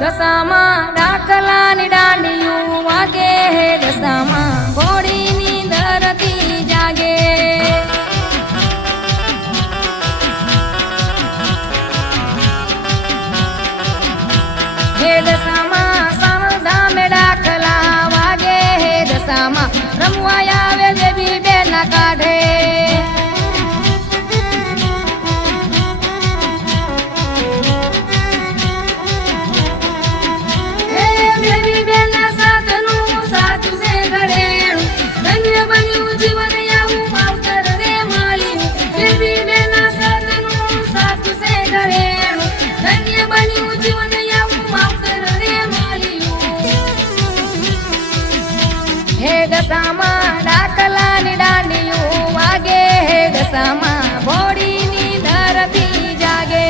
દશામાં ડાકલાની દાંડિયું વાગે હે દશામાં ઘોડીની ધરતી જાગે હે દશામાં સાવધામે ડાકલા વાગે હે દશામાં રમવા આવે દેવી બેના કાઢે દશામાં ડાકલાની દાંડિયું વાગે હે દશામાં ઘોડીની ધરતી જાગે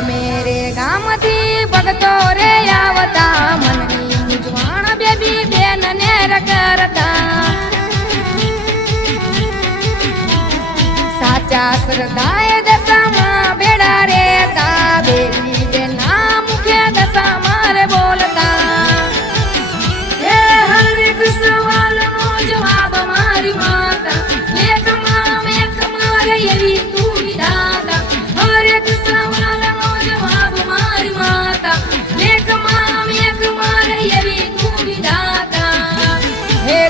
મેરે ગામથી ભગતો રે આવતા મનની મૂંઝવણ બેબી બેન નેર કરતા સાચા શ્રદ્ધાએ દશામાં ભેડા રેતા બેબી બેના મુખે દશામાં રે બોલતા હે હરેક સવાલનો જવાબ મારી માતા લેખમાં મેખ મારે એવી તું વિધાતા હરેક સવાલ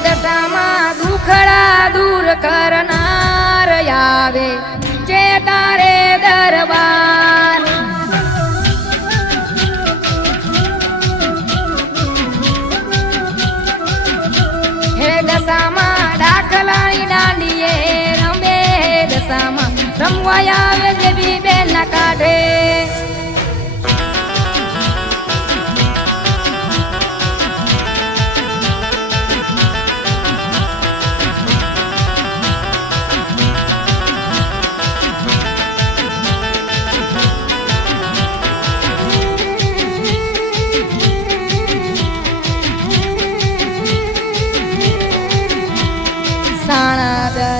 દશામાં દુખડા દૂર કરનાર આવે જે તારે દરબાર હે દશામાં ડાકલાની દાંડીએ રમે હે દશામાં રમવા આવે દેવી બેના કાઢે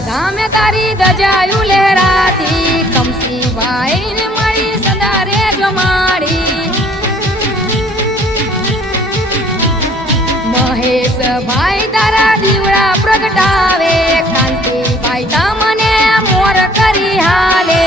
ધામે તારી દજાયું લહેરાતી કમસી ભાઈ ને મળી સદા રે જમાડી મહેશ ભાઈ તારા દીવડા પ્રગટાવે કાંતિ ભાઈ તમને મોર કરી હાલે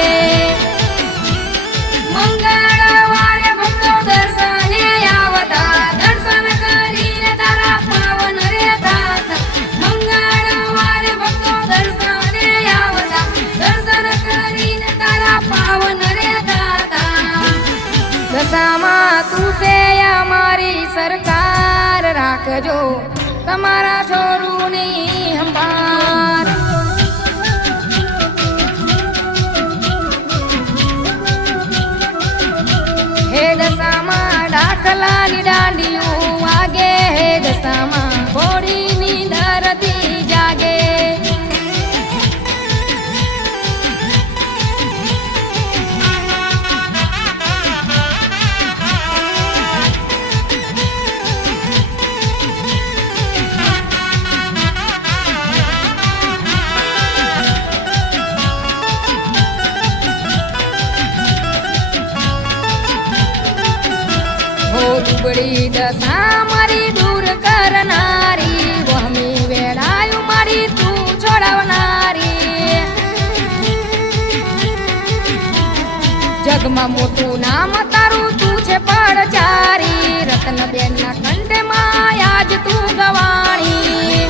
મંગળવારે ભક્તો દર્શને આવતા દર્શન કરીને તારા પાવન રે થાતા મંગળવારે ભક્તો દર્શને આવતા દર્શન કરીને તારા પાવન રે થાતા દશામાં તું છે અમારી સરકાર રાખજો તમારા છોરુની સંભાળ હે દશામાં ડાકલાની દાંડિયું વાગે હે દશામાં ઘોડીની ધરતી જાગે દુબળી દશા મારી દૂર કરનારી વહમી વેળાયું મારી તું છોડાવનારી જગમાં મોટું નામ તારું તું છે પડચારી રત્નબેન ના કંઠમાં આજ તું ગવાણી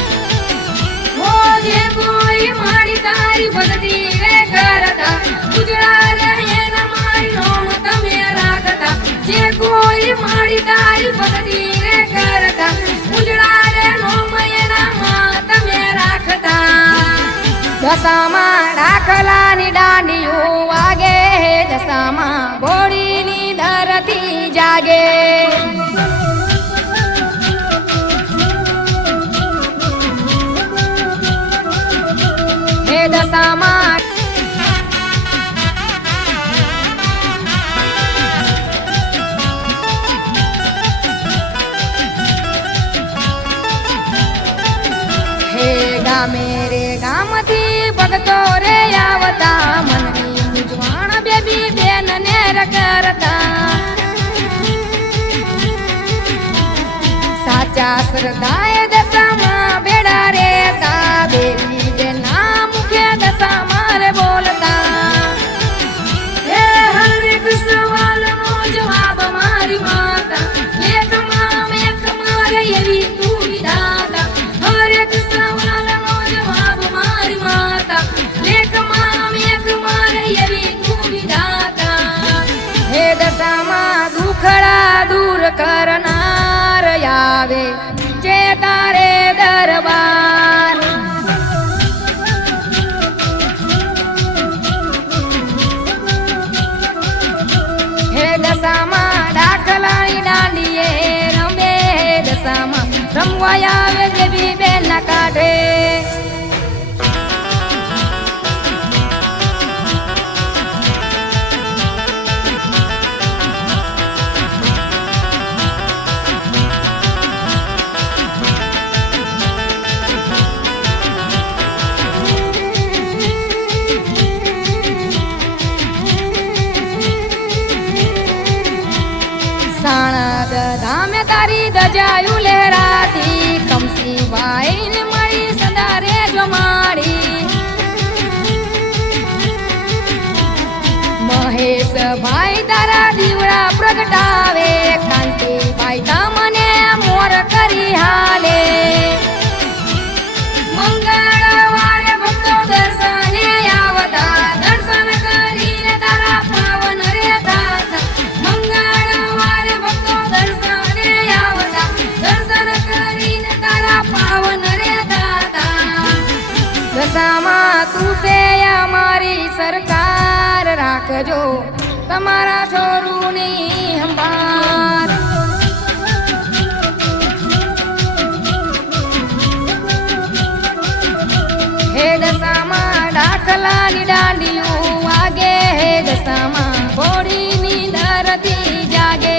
હો જે કોઈ મારી તારી ભક્તિ રે કરતા ઉજળા રે એના મારી નોમ તમે રાખતા જે કોઈ મારી તારી ભક્તિ રે કરતા ઉજળા રે નોમ એના માં તમે રાખતા દશામાં ડાકલાની દાંડિયું વાગે દશામાં ઘોડીની ધરતી જાગે દશામાં ગામે રે ગામથી ભગતો રે આવતા મનની મૂંઝવણ બેબી બેન ને કરતા સાચા શ્રદ્ધાએ દશામાં ભેડા રેતા બેબી બેના મુખે દશામાં રે બોલતા હે હરેક સવાલનો જવાબ મારી માતા લેખમાં મેખ મારે એવી તું વિધાતા હરેક સવાલનો જવાબ મારી માતા લેખમાં મેખ મારે એવી તું વિધાતા હે દશામાં દુખડા દૂર કરનાર આવે જે તારે દરબાર હે દશામાં દાખલાની દાંડીએ રમે દશામાં રમવા આવે દેવી બેન ના કાઢે સાણદ ધામે તારી દજાયું લહેરાતી કમસી ભાઈ ને મળી સદા રે જમાડી મહેશ ભાઈ તારા દીવડા પ્રગટાવે કાંતિ ભાઈ તમને મોર કરી હાલે મંગળવારે ભક્તો દર્શને આવતા દર્શન કરીને તારા પાવન રે થાતા મંગળવારે ભક્તો દર્શને આવતા દર્શન કરીને તારા પાવન રે થાતા દશામાં તું છે અમારી સરકાર રાખજો તમારા છોરુની સંભાળ હે દશામાં દાખલાની દાંડીયું વાગે હે દશામાં ઘોડીની ધરતી જાગે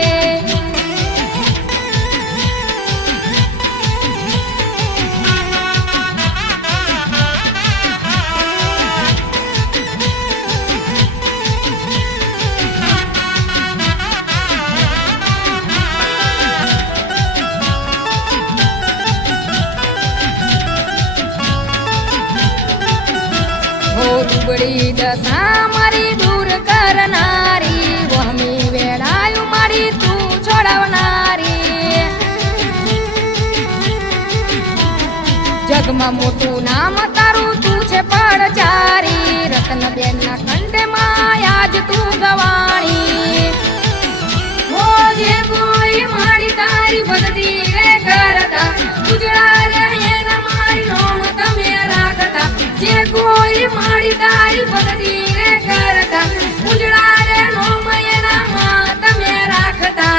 દુબળી દશા મારી દૂર કરનારી વહમી વેળાયું મારી તું છોડાવનારી જગમાં મોટું નામ તારું તું છે પડચારી રત્નબેન ના કંઠમાં આજ તું ગવાણી હો જે કોઈ મારી તારી ભક્તિ રે કરતા ઉજળા રે એના મારી નોમ તમે રાખતા જે કોઈ મારી તારી ભક્તિ રે કરતા ઉજળા રે નોમ એના તમે રાખતા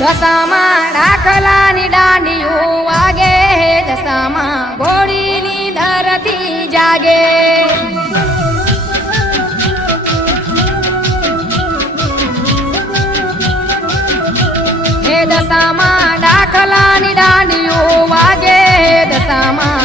દશામાં દાખલાની દાંડીઓ વાગે દશામાં ઘોડીની ધરતી જાગે હે દશામાં દાખલાની દાંડીઓ વાગે દશામાં